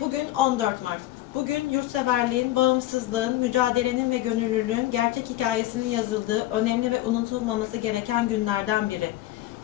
Bugün 14 Mart. Bugün yurtseverliğin, bağımsızlığın, mücadelenin ve gönüllülüğün gerçek hikayesinin yazıldığı önemli ve unutulmaması gereken günlerden biri.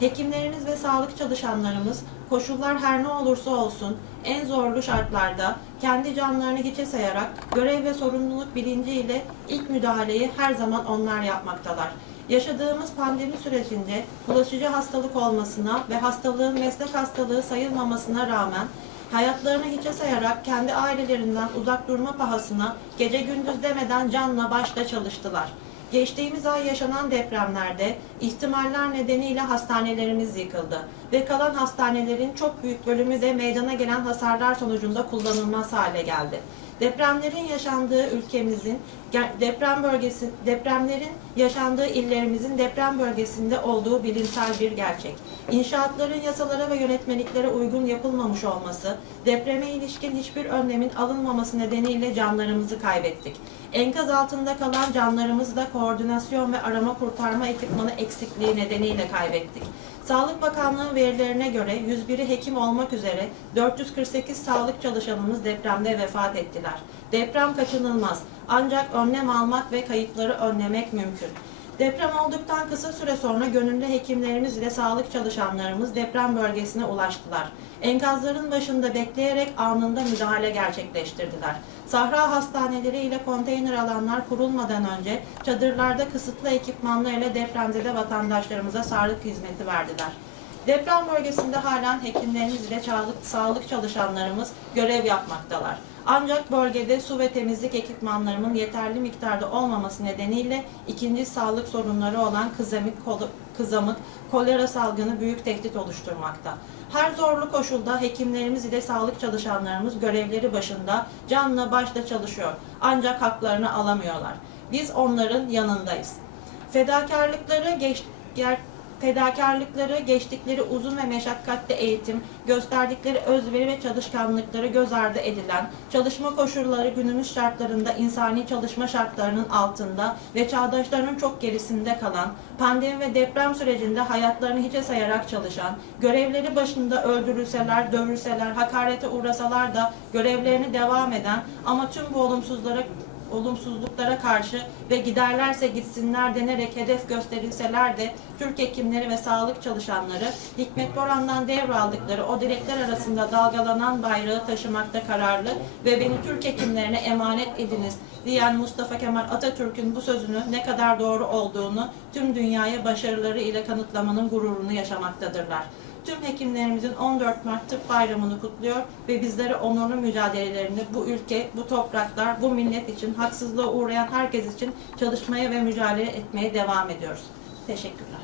Hekimlerimiz ve sağlık çalışanlarımız koşullar her ne olursa olsun en zorlu şartlarda kendi canlarını hiçe sayarak görev ve sorumluluk bilinciyle ilk müdahaleyi her zaman onlar yapmaktalar. Yaşadığımız pandemi sürecinde bulaşıcı hastalık olmasına ve hastalığın meslek hastalığı sayılmamasına rağmen hayatlarını hiçe sayarak kendi ailelerinden uzak durma pahasına gece gündüz demeden canla başla çalıştılar. Geçtiğimiz ay yaşanan depremlerde ihtimaller nedeniyle hastanelerimiz yıkıldı ve kalan hastanelerin çok büyük bölümü de meydana gelen hasarlar sonucunda kullanılmaz hale geldi. Depremlerin yaşandığı ülkemizin deprem bölgesi depremlerin yaşandığı illerimizin deprem bölgesinde olduğu bilimsel bir gerçek. İnşaatların yasalara ve yönetmeliklere uygun yapılmamış olması, depreme ilişkin hiçbir önlemin alınmaması nedeniyle canlarımızı kaybettik. Enkaz altında kalan canlarımızı da koordinasyon ve arama kurtarma ekipmanı eksikliği nedeniyle kaybettik. Sağlık Bakanlığı verilerine göre 101'i hekim olmak üzere 448 sağlık çalışanımız depremde vefat ettiler. Deprem kaçınılmaz ancak önlem almak ve kayıpları önlemek mümkün. Deprem olduktan kısa süre sonra gönüllü hekimlerimiz ile sağlık çalışanlarımız deprem bölgesine ulaştılar. Enkazların başında bekleyerek anında müdahale gerçekleştirdiler. Sahra hastaneleri ile konteyner alanlar kurulmadan önce çadırlarda kısıtlı ekipmanlarla depremzede vatandaşlarımıza sağlık hizmeti verdiler. Deprem bölgesinde halen hekimlerimiz ile sağlık, çalışanlarımız görev yapmaktalar. Ancak bölgede su ve temizlik ekipmanlarının yeterli miktarda olmaması nedeniyle ikinci sağlık sorunları olan kızamık, kızamık, kolera salgını büyük tehdit oluşturmakta. Her zorlu koşulda hekimlerimiz ile sağlık çalışanlarımız görevleri başında canla başla çalışıyor. Ancak haklarını alamıyorlar. Biz onların yanındayız. Fedakarlıkları geç, ger, fedakarlıkları, geçtikleri uzun ve meşakkatli eğitim, gösterdikleri özveri ve çalışkanlıkları göz ardı edilen, çalışma koşulları günümüz şartlarında insani çalışma şartlarının altında ve çağdaşlarının çok gerisinde kalan, pandemi ve deprem sürecinde hayatlarını hiçe sayarak çalışan, görevleri başında öldürülseler, dövülseler, hakarete uğrasalar da görevlerini devam eden ama tüm bu olumsuzlara olumsuzluklara karşı ve giderlerse gitsinler denerek hedef gösterilseler de Türk hekimleri ve sağlık çalışanları Hikmet Boran'dan devraldıkları o direkler arasında dalgalanan bayrağı taşımakta kararlı ve beni Türk hekimlerine emanet ediniz diyen Mustafa Kemal Atatürk'ün bu sözünü ne kadar doğru olduğunu tüm dünyaya başarıları ile kanıtlamanın gururunu yaşamaktadırlar. Tüm hekimlerimizin 14 Mart Tıp Bayramı'nı kutluyor ve bizlere onurlu mücadelelerinde bu ülke, bu topraklar, bu millet için, haksızlığa uğrayan herkes için çalışmaya ve mücadele etmeye devam ediyoruz. Teşekkürler.